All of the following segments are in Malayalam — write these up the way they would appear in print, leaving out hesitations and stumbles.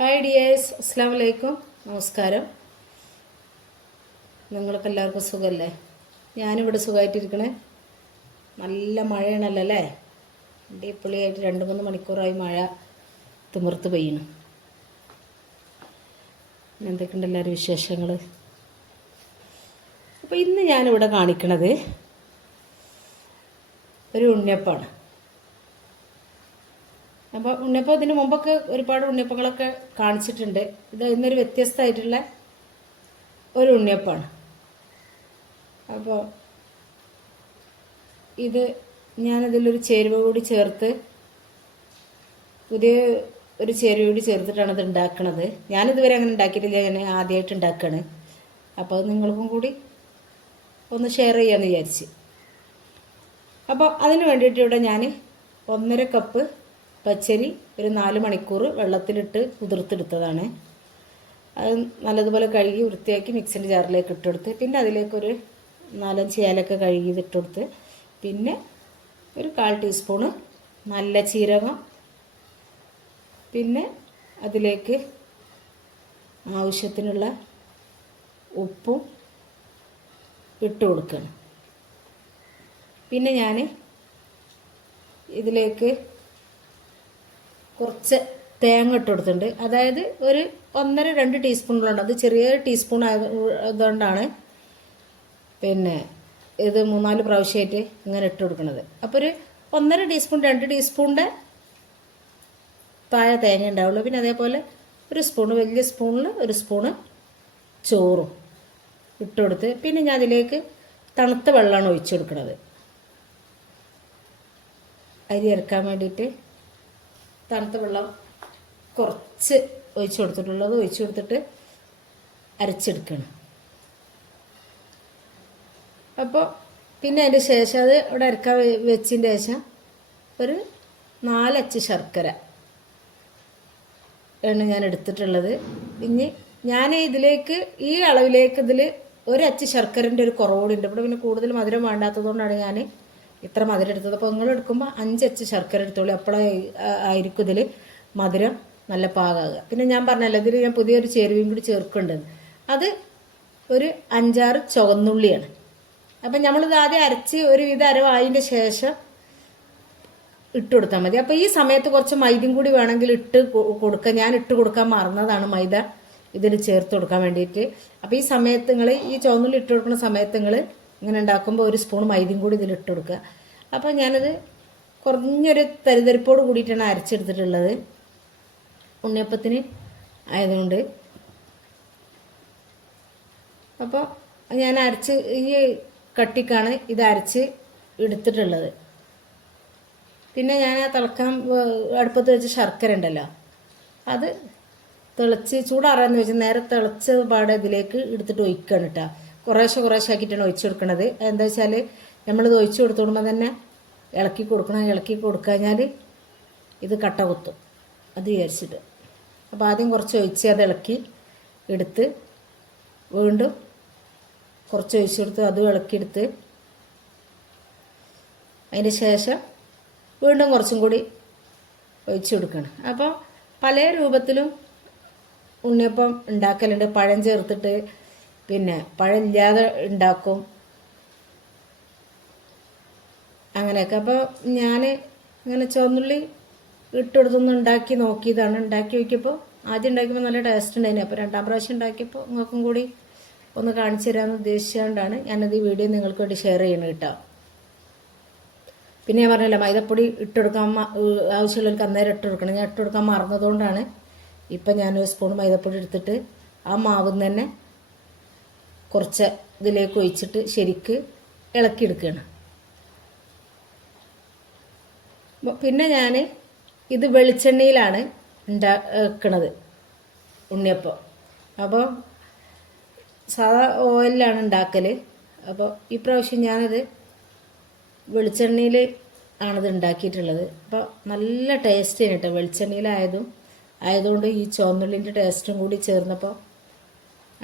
ഹായ് ഡിയേഴ്സ്, അസ്സാം വലൈക്കും, നമസ്കാരം. നിങ്ങൾക്ക് എല്ലാവർക്കും സുഖമല്ലേ? ഞാനിവിടെ സുഖമായിട്ടിരിക്കണേ. നല്ല മഴയാണല്ലോ അല്ലേ? അടിപൊളിയായിട്ട് 2-3 മണിക്കൂറായി മഴ തിമിർത്ത് പെയ്യണം. എന്തൊക്കെയുണ്ട് എല്ലാവരും വിശേഷങ്ങൾ? അപ്പോൾ ഇന്ന് ഞാനിവിടെ കാണിക്കണത് ഒരു ഉണ്ണിയപ്പമാണ്. അപ്പോൾ ഉണ്ണിയപ്പം ഇതിന് മുമ്പൊക്കെ ഒരുപാട് ഉണ്ണിയപ്പങ്ങളൊക്കെ കാണിച്ചിട്ടുണ്ട്. ഇത് ഇന്നൊരു വ്യത്യസ്തമായിട്ടുള്ള ഒരു ഉണ്ണിയപ്പമാണ്. അപ്പോൾ ഇത് ഞാനതിലൊരു ചേരുവ കൂടി ചേർത്ത്, പുതിയ ഒരു ചേരുവ കൂടി ചേർത്തിട്ടാണ് ഇത് ഉണ്ടാക്കുന്നത്. ഞാനിതുവരെ അങ്ങനെ ഉണ്ടാക്കിയിട്ടില്ല, ഞാൻ ആദ്യമായിട്ട് ഉണ്ടാക്കുകയാണ്. അപ്പോൾ അത് നിങ്ങൾക്കും കൂടി ഒന്ന് ഷെയർ ചെയ്യാമെന്ന് വിചാരിച്ച്. അപ്പോൾ അതിന് വേണ്ടിയിട്ട് ഇവിടെ ഞാൻ 1.5 കപ്പ് പച്ചരി ഒരു 4 മണിക്കൂർ വെള്ളത്തിലിട്ട് കുതിർത്തെടുത്തതാണ്. അത് നല്ലതുപോലെ കഴുകി വൃത്തിയാക്കി മിക്സിൻ്റെ ജാറിലേക്ക് ഇട്ടെടുത്ത്, പിന്നെ അതിലേക്കൊരു 4-5 ഏലക്ക കഴുകി ഇട്ടെടുത്ത്, പിന്നെ ഒരു 1/4 ടീസ്പൂണ് നല്ല ജീരകം, പിന്നെ അതിലേക്ക് ആവശ്യത്തിനുള്ള ഉപ്പും ഇട്ട് കൊടുക്കണം. പിന്നെ ഞാൻ ഇതിലേക്ക് കുറച്ച് തേങ്ങ ഇട്ട് കൊടുത്തിട്ടുണ്ട്. അതായത് ഒരു 1.5-2 ടീസ്പൂണിലുണ്ട്. അത് ചെറിയ ടീസ്പൂൺ ആയതുകൊണ്ടാണ് പിന്നെ ഇത് 3-4 പ്രാവശ്യമായിട്ട് ഇങ്ങനെ ഇട്ട് കൊടുക്കുന്നത്. അപ്പോൾ ഒരു 1.5 ടീസ്പൂൺ 2 ടീസ്പൂണിൻ്റെ താഴെ തേങ്ങ ഉണ്ടാവുള്ളൂ. പിന്നെ അതേപോലെ ഒരു സ്പൂണ്, വലിയ സ്പൂണിൽ ഒരു സ്പൂണ് ചോറും ഇട്ട് കൊടുത്ത്, പിന്നെ ഞാൻ അതിലേക്ക് തണുത്ത വെള്ളമാണ് ഒഴിച്ചു കൊടുക്കുന്നത്. അരി ഇറക്കാൻ വേണ്ടിയിട്ട് തണുത്ത വെള്ളം കുറച്ച് ഒഴിച്ചു കൊടുത്തിട്ടുള്ളത് ഒഴിച്ചു കൊടുത്തിട്ട് അരച്ചെടുക്കണം. അപ്പോൾ പിന്നെ അതിൻ്റെ ശേഷം അത് ഇവിടെ അരക്കാൻ വെച്ചതിൻ്റെ ശേഷം ഒരു 4 അച്ച് ശർക്കര ആണ് ഞാൻ എടുത്തിട്ടുള്ളത്. ഇനി ഞാൻ ഇതിലേക്ക് ഈ അളവിലേക്ക് ഇതിൽ 1 അച്ച് ശർക്കരൻ്റെ ഒരു കുറവുണ്ട്. ഇവിടെ പിന്നെ കൂടുതൽ മധുരം വേണ്ടാത്തതുകൊണ്ടാണ് ഞാൻ ഇത്ര മധുരം എടുത്തത്. അപ്പോൾ നിങ്ങൾ എടുക്കുമ്പോൾ 5 അച്ച് ശർക്കര എടുത്തോളൂ. അപ്പോഴേ ആയിരിക്കും ഇതിൽ മധുരം നല്ല പാകാകുക. പിന്നെ ഞാൻ പറഞ്ഞല്ലോ, ഇതിൽ ഞാൻ പുതിയൊരു ചേരുവയും കൂടി ചേർക്കേണ്ടത്. അത് ഒരു 5-6 ചുവന്നുള്ളിയാണ്. അപ്പം നമ്മളിത് ആദ്യം അരച്ച് ഒരു വിധ അരവായതിൻ്റെ ശേഷം ഇട്ട് കൊടുത്താൽ മതി. അപ്പോൾ ഈ സമയത്ത് കുറച്ച് മൈദയും കൂടി വേണമെങ്കിൽ ഇട്ട് കൊടുക്കുക. ഞാൻ ഇട്ട് കൊടുക്കാൻ മറന്നതാണ് മൈദ ഇതിൽ ചേർത്ത് കൊടുക്കാൻ വേണ്ടിയിട്ട്. അപ്പോൾ ഈ സമയത്ത് നിങ്ങൾ ഈ ചുവന്നുള്ളി ഇട്ട് കൊടുക്കുന്ന സമയത്ത് നിങ്ങൾ ഇങ്ങനെ ഉണ്ടാക്കുമ്പോൾ ഒരു സ്പൂൺ മൈദയും കൂടി ഇതിലിട്ട് കൊടുക്കുക. അപ്പോൾ ഞാനത് കുറഞ്ഞൊരു തരിതരിപ്പോട് കൂടിയിട്ടാണ് അരച്ചെടുത്തിട്ടുള്ളത് ഉണ്ണിയപ്പത്തിന് ആയതുകൊണ്ട്. അപ്പോൾ ഞാൻ അരച്ച് ഈ കട്ടിക്കാണ് ഇത് അരച്ച് എടുത്തിട്ടുള്ളത്. പിന്നെ ഞാൻ ആ തിളക്കാൻ അടുപ്പത്ത് വെച്ച് ശർക്കര ഉണ്ടല്ലോ, അത് തിളച്ച് ചൂടാറാന്ന് വെച്ചാൽ നേരെ തിളച്ച പാടെ ഇതിലേക്ക് എടുത്തിട്ട് ഒഴിക്കണം കേട്ടോ. കുറേശ്ശെ ആക്കിയിട്ടാണ് ഒഴിച്ചു കൊടുക്കുന്നത്. എന്താ വെച്ചാൽ നമ്മളിത് ഒഴിച്ചു കൊടുത്തോടുമ്പോൾ തന്നെ ഇളക്കി കൊടുക്കണം. ഇളക്കി കൊടുക്കഴിഞ്ഞാൽ ഇത് കട്ട കുത്തും, അത് വിചാരിച്ചിട്ട്. അപ്പോൾ ആദ്യം കുറച്ച് ഒഴിച്ച് അത് ഇളക്കി എടുത്ത് വീണ്ടും കുറച്ച് ഒഴിച്ചു കൊടുത്ത് അതും ഇളക്കിയെടുത്ത് അതിന് ശേഷം വീണ്ടും കുറച്ചും കൂടി ഒഴിച്ചു കൊടുക്കണം. അപ്പോൾ പല രൂപത്തിലും ഉണ്ണിയപ്പം ഉണ്ടാക്കലുണ്ട്. പഴം ചേർത്തിട്ട്, പിന്നെ പഴം ഇല്ലാതെ ഉണ്ടാക്കും, അങ്ങനെയൊക്കെ. അപ്പോൾ ഞാൻ ഇങ്ങനെ ചുവന്നുള്ളി ഇട്ടെടുത്തൊന്ന് ഉണ്ടാക്കി നോക്കിയതാണ്. ഉണ്ടാക്കി നോക്കിയപ്പോൾ ആദ്യം ഉണ്ടാക്കിയപ്പോൾ നല്ല ടേസ്റ്റ് ഉണ്ടായിരുന്നു. അപ്പോൾ 2ാം പ്രാവശ്യം ഉണ്ടാക്കിയപ്പോൾ നിങ്ങൾക്കും കൂടി ഒന്ന് കാണിച്ചു തരാമെന്ന് ഉദ്ദേശിച്ചുകൊണ്ടാണ് ഞാനത് ഈ വീഡിയോ നിങ്ങൾക്ക് വേണ്ടി ഷെയർ ചെയ്യണം കേട്ടോ. പിന്നെ ഞാൻ പറഞ്ഞല്ലോ, മൈദപ്പൊടി ഇട്ടെടുക്കാൻ ആവശ്യമുള്ളവർക്ക് അന്നേരം ഇട്ട് കൊടുക്കണം. ഞാൻ ഇട്ട് കൊടുക്കാൻ മറന്നതുകൊണ്ടാണ് ഇപ്പം ഞാനൊരു സ്പൂൺ മൈദപ്പൊടി എടുത്തിട്ട് ആ മാവിൽ നിന്ന് തന്നെ കുറച്ച് ഇതിലേക്ക് ഒഴിച്ചിട്ട് ശരിക്ക് ഇളക്കിയെടുക്കുകയാണ്. പിന്നെ ഞാൻ ഇത് വെളിച്ചെണ്ണയിലാണ് ഉണ്ടാക്കണത് ഉണ്ണിയപ്പം. അപ്പോൾ സാധാ ഓയിലാണ് ഉണ്ടാക്കൽ. അപ്പോൾ ഈ പ്രാവശ്യം ഞാനത് വെളിച്ചെണ്ണയിൽ ആണിത് ഉണ്ടാക്കിയിട്ടുള്ളത്. അപ്പോൾ നല്ല ടേസ്റ്റ് ആണ് കേട്ടോ. വെളിച്ചെണ്ണയിലായതുകൊണ്ട് ഈ ചുവന്നുള്ളിൻ്റെ ടേസ്റ്റും കൂടി ചേർന്നപ്പോൾ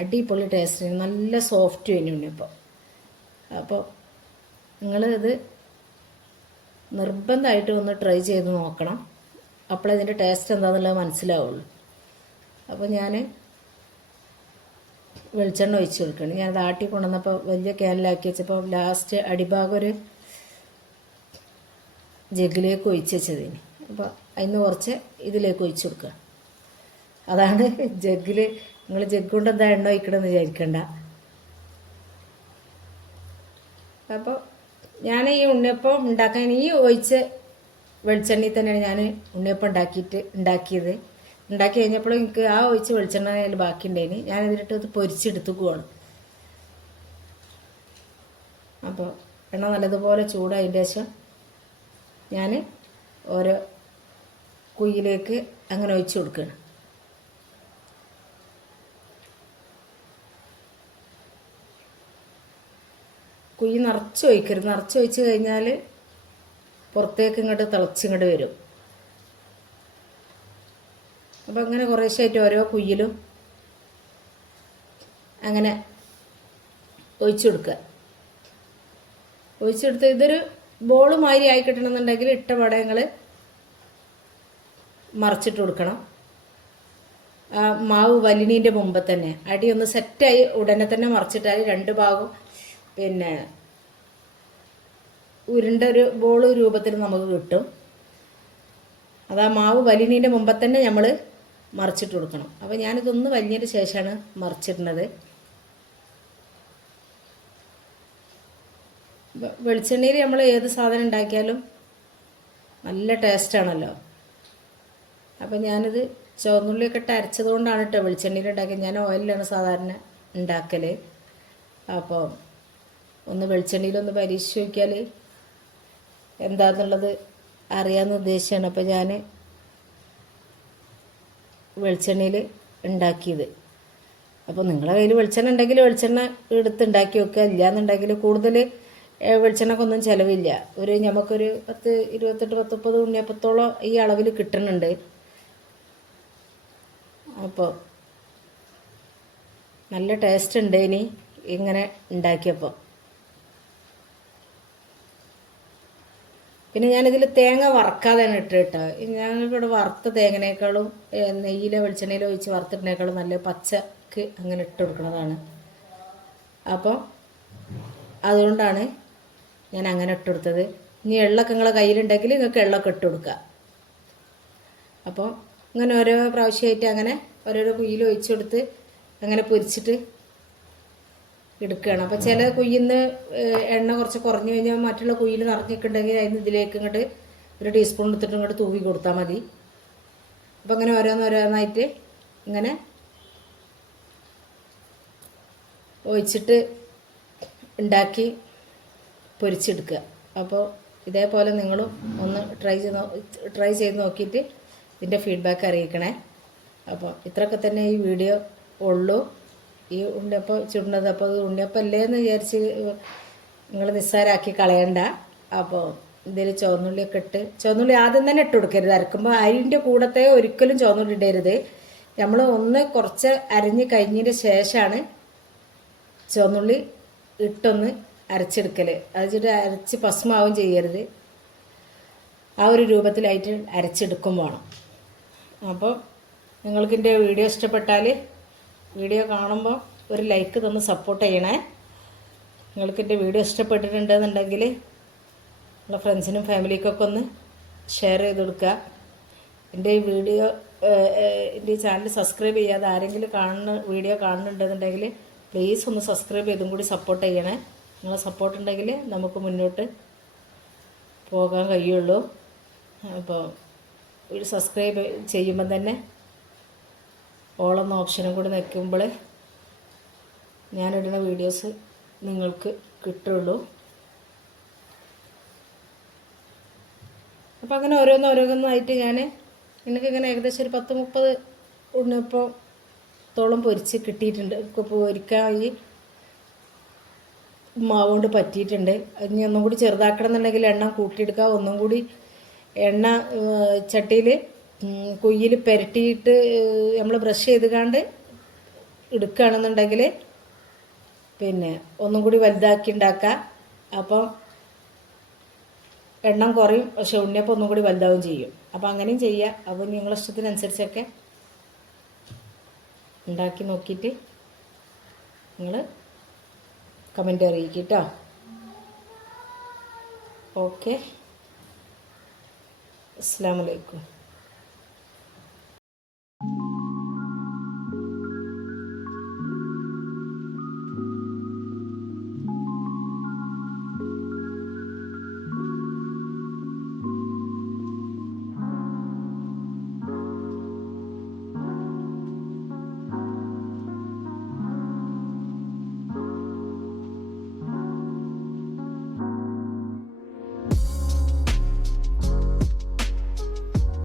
അടിപൊളി ടേസ്റ്റ്, നല്ല സോഫ്റ്റ് തന്നെയുണ്ട്. അപ്പോൾ നിങ്ങളിത് നിർബന്ധമായിട്ട് ഒന്ന് ട്രൈ ചെയ്ത് നോക്കണം. അപ്പോൾ ഇതിൻ്റെ ടേസ്റ്റ് എന്താണെന്നുള്ളത് മനസ്സിലാവുള്ളൂ. അപ്പോൾ ഞാൻ വെളിച്ചെണ്ണ ഒഴിച്ച് കൊടുക്കണം. ഞാനത് ആട്ടി കൊണ്ടുവന്നപ്പോൾ വലിയ ക്യാനിലാക്കി വെച്ചപ്പോൾ ലാസ്റ്റ് അടിഭാഗം ഒരു ജഗ്ഗിലേക്ക് ഒഴിച്ച് വെച്ചതിന്. അപ്പോൾ അതിന് കുറച്ച് ഇതിലേക്ക് ഒഴിച്ച് കൊടുക്കുക. അതാണ് ജഗ്ഗിൽ, നിങ്ങൾ ജഗ്ഗ് കൊണ്ട് എന്താ എണ്ണ ഒഴിക്കണമെന്ന് വിചാരിക്കണ്ട. അപ്പോൾ ഞാൻ ഈ ഉണ്ണിയപ്പം ഉണ്ടാക്കാൻ ഈ ഒഴിച്ച വെളിച്ചെണ്ണയിൽ തന്നെയാണ് ഞാൻ ഉണ്ണിയപ്പം ഉണ്ടാക്കിയത്. ഉണ്ടാക്കി കഴിഞ്ഞപ്പോഴും എനിക്ക് ആ ഒഴിച്ച് വെളിച്ചെണ്ണ അതിൽ ബാക്കിയുണ്ടേന് ഞാനിതിലിട്ട് പൊരിച്ചെടുത്തു പോവാണ്. അപ്പോൾ എണ്ണ നല്ലതുപോലെ ചൂടായതിൻ്റെ ശേഷം ഞാൻ ഓരോ കുയ്യിലേക്ക് അങ്ങനെ ഒഴിച്ച് കൊടുക്കുകയാണ്. കുയ്യ് നിറച്ച് ഒഴിക്കരുത്. നിറച്ച് ഒഴിച്ച് കഴിഞ്ഞാൽ പുറത്തേക്ക് ഇങ്ങോട്ട് തിളച്ചിങ്ങോട്ട് വരും. അപ്പോൾ അങ്ങനെ കുറേശ്ശായിട്ട് ഓരോ കുയ്യിലും അങ്ങനെ ഒഴിച്ചു കൊടുക്കുക. ഒഴിച്ചെടുത്ത് ഇതൊരു ബോള് മാതിരി ആയി കിട്ടണമെന്നുണ്ടെങ്കിൽ ഇട്ട വടയങ്ങൾ മറിച്ചിട്ട് കൊടുക്കണം. ആ മാവ് വലിനീൻ്റെ മുമ്പ് തന്നെ അടി ഒന്ന് സെറ്റായി ഉടനെ തന്നെ മറിച്ചിട്ടാൽ രണ്ട് ഭാഗവും പിന്നെ ഉരുണ്ട ഒരു ബോൾ രൂപത്തിൽ നമുക്ക് കിട്ടും. അത് ആ മാവ് വലിനീൻ്റെ മുമ്പ് തന്നെ നമ്മൾ മറിച്ചിട്ട് കൊടുക്കണം. അപ്പോൾ ഞാനിതൊന്ന് വലിഞ്ഞതിന് ശേഷമാണ് മറിച്ചിടുന്നത്. വെളിച്ചെണ്ണയിൽ നമ്മൾ ഏത് സാധനം ഉണ്ടാക്കിയാലും നല്ല ടേസ്റ്റാണല്ലോ. അപ്പോൾ ഞാനിത് ചുവന്നുള്ളിയൊക്കെ ഇട്ട് അരച്ചതുകൊണ്ടാണ് കേട്ടോ വെളിച്ചെണ്ണയിൽ ഉണ്ടാക്കിയത്. ഞാൻ ഓയിലാണ് സാധാരണ ഉണ്ടാക്കൽ. അപ്പോൾ ഒന്ന് വെളിച്ചെണ്ണയിലൊന്ന് പരീക്ഷിച്ച് നോക്കിയാൽ എന്താണെന്നുള്ളത് അറിയാമെന്ന് ഉദ്ദേശിച്ചാണ്. അപ്പോൾ ഞാൻ വെളിച്ചെണ്ണയിൽ ഉണ്ടാക്കിയത്. അപ്പോൾ നിങ്ങളുടെ കയ്യിൽ വെളിച്ചെണ്ണ ഉണ്ടെങ്കിൽ വെളിച്ചെണ്ണ എടുത്ത് ഉണ്ടാക്കി വെക്കുക. ഇല്ലയെന്നുണ്ടെങ്കിൽ കൂടുതൽ വെളിച്ചെണ്ണക്കൊന്നും ചിലവില്ല. നമുക്കൊരു 28-30 ഉണ്ണിയപ്പത്തോളം ഈ അളവിൽ കിട്ടുന്നുണ്ട്. അപ്പോൾ നല്ല ടേസ്റ്റ് ഉണ്ട് ഇനി ഇങ്ങനെ ഉണ്ടാക്കിയപ്പോൾ. പിന്നെ ഞാനിതിൽ തേങ്ങ വറക്കാതെയാണ് കേട്ടോ. ഞങ്ങൾക്കിവിടെ വറുത്ത തേങ്ങനേക്കാളും നെയ്യിലോ വെളിച്ചെണ്ണയിലോ ഒഴിച്ച് വറുത്തിട്ടേക്കാളും നല്ല പച്ചക്ക് അങ്ങനെ ഇട്ട് കൊടുക്കുന്നതാണ്. അപ്പോൾ അതുകൊണ്ടാണ് ഞാൻ അങ്ങനെ ഇട്ട് കൊടുത്തത്. ഇനി എള്ളൊക്കെ നിങ്ങളെ കയ്യിലുണ്ടെങ്കിൽ നിങ്ങൾക്ക് എള്ളൊക്കെ ഇട്ട് കൊടുക്കുക. അപ്പോൾ ഇങ്ങനെ ഓരോ പ്രാവശ്യമായിട്ട് അങ്ങനെ ഓരോരോ കുയ്യിൽ ഒഴിച്ചു കൊടുത്ത് അങ്ങനെ പൊരിച്ചിട്ട് എടുക്കുകയാണ്. അപ്പോൾ ചില കുയ്യിന്ന് എണ്ണ കുറച്ച് കുറഞ്ഞു കഴിഞ്ഞാൽ മറ്റുള്ള കുയ്യിൽ നിറഞ്ഞിട്ടുണ്ടെങ്കിൽ അതിന് ഇതിലേക്ക് ഇങ്ങോട്ട് ഒരു ടീസ്പൂൺ എടുത്തിട്ട് ഇങ്ങോട്ട് തൂവി കൊടുത്താൽ മതി. അപ്പോൾ അങ്ങനെ ഓരോന്നോരോന്നായിട്ട് ഇങ്ങനെ ഒഴിച്ചിട്ട് ഉണ്ടാക്കി പൊരിച്ചെടുക്കുക. അപ്പോൾ ഇതേപോലെ നിങ്ങളും ഒന്ന് ട്രൈ ചെയ്ത് നോക്കിയിട്ട് ഇതിൻ്റെ ഫീഡ്ബാക്ക് അറിയിക്കണേ. അപ്പോൾ ഇത്രയൊക്കെ തന്നെ ഈ വീഡിയോ ഉള്ളൂ. ഈ ഉണ്ണിയപ്പം ചുടുന്നത്. അപ്പോൾ അത് ഉണ്ണിയപ്പം അല്ലേന്ന് വിചാരിച്ച് നിങ്ങൾ നിസ്സാരാക്കി കളയണ്ട. അപ്പോൾ ഇതിൽ ചുവന്നുള്ളിയൊക്കെ ഇട്ട്, ചുവന്നുള്ളി ആദ്യം തന്നെ ഇട്ട് കൊടുക്കരുത്. അരക്കുമ്പോൾ അരിൻ്റെ കൂടത്തെ ഒരിക്കലും ചുവന്നുള്ളി ഇടരുത്. നമ്മൾ ഒന്ന് കുറച്ച് അരിഞ്ഞ് കഴിഞ്ഞതിന് ശേഷമാണ് ചുവന്നുള്ളി ഇട്ടൊന്ന് അരച്ചെടുക്കൽ. അത് അരച്ച് ഭസ്മാവും ചെയ്യരുത്. ആ ഒരു രൂപത്തിലായിട്ട് അരച്ചെടുക്കും വേണം. അപ്പോൾ നിങ്ങൾക്കിൻ്റെ വീഡിയോ ഇഷ്ടപ്പെട്ടാൽ വീഡിയോ കാണുമ്പോൾ ഒരു ലൈക്ക് തന്ന് സപ്പോർട്ട് ചെയ്യണേ. നിങ്ങൾക്കിൻ്റെ വീഡിയോ ഇഷ്ടപ്പെട്ടിട്ടുണ്ടെന്നുണ്ടെങ്കിൽ നിങ്ങളുടെ ഫ്രണ്ട്സിനും ഫാമിലിക്കൊക്കെ ഒന്ന് ഷെയർ ചെയ്ത് കൊടുക്കുക. എൻ്റെ ഈ വീഡിയോ എൻ്റെ ഈ ചാനൽ സബ്സ്ക്രൈബ് ചെയ്യാതെ ആരെങ്കിലും വീഡിയോ കാണുന്നുണ്ടെന്നുണ്ടെങ്കിൽ പ്ലീസ് ഒന്ന് സബ്സ്ക്രൈബ് ചെയ്തും കൂടി സപ്പോർട്ട് ചെയ്യണേ. നിങ്ങളെ സപ്പോർട്ട് ഉണ്ടെങ്കിൽ നമുക്ക് മുന്നോട്ട് പോകാൻ കഴിയുള്ളൂ. അപ്പോൾ ഒരു സബ്സ്ക്രൈബ് ചെയ്യുമ്പോൾ തന്നെ ഓളെന്ന ഓപ്ഷനും കൂടി നിൽക്കുമ്പോൾ ഞാനിടുന്ന വീഡിയോസ് നിങ്ങൾക്ക് കിട്ടുള്ളൂ. അപ്പോൾ അങ്ങനെ ഓരോന്നോരോന്നായിട്ട് ഞാൻ എനിക്കിങ്ങനെ ഏകദേശം ഒരു 10-30 ഉണ്ണിയപ്പത്തോളം പൊരിച്ച് കിട്ടിയിട്ടുണ്ട്. പൊരിക്കാൻ ഈ മാവ് കൊണ്ട് പറ്റിയിട്ടുണ്ട്. ഇനി ഒന്നും കൂടി ചെറുതാക്കണം എന്നുണ്ടെങ്കിൽ എണ്ണ കൂട്ടിയെടുക്കുക. ഒന്നും കൂടി എണ്ണ ചട്ടിയിൽ കുയ്യിൽ പുരട്ടിയിട്ട് നമ്മൾ ബ്രഷ് ചെയ്തുകൊണ്ട് എടുക്കുകയാണെന്നുണ്ടെങ്കിൽ പിന്നെ ഒന്നും കൂടി വലുതാക്കി ഉണ്ടാക്കുക. അപ്പം എണ്ണം കുറയും, പക്ഷെ ഉണ്ണിയപ്പം ഒന്നും കൂടി വലുതാവും ചെയ്യും. അപ്പോൾ അങ്ങനെയും ചെയ്യുക. അപ്പോൾ നിങ്ങളുടെ ഇഷ്ടത്തിനനുസരിച്ചൊക്കെ ഉണ്ടാക്കി നോക്കിയിട്ട് നിങ്ങൾ കമൻറ്റ് അറിയിക്കുക കേട്ടോ. ഓക്കെ, അസ്സലാമു അലൈക്കും.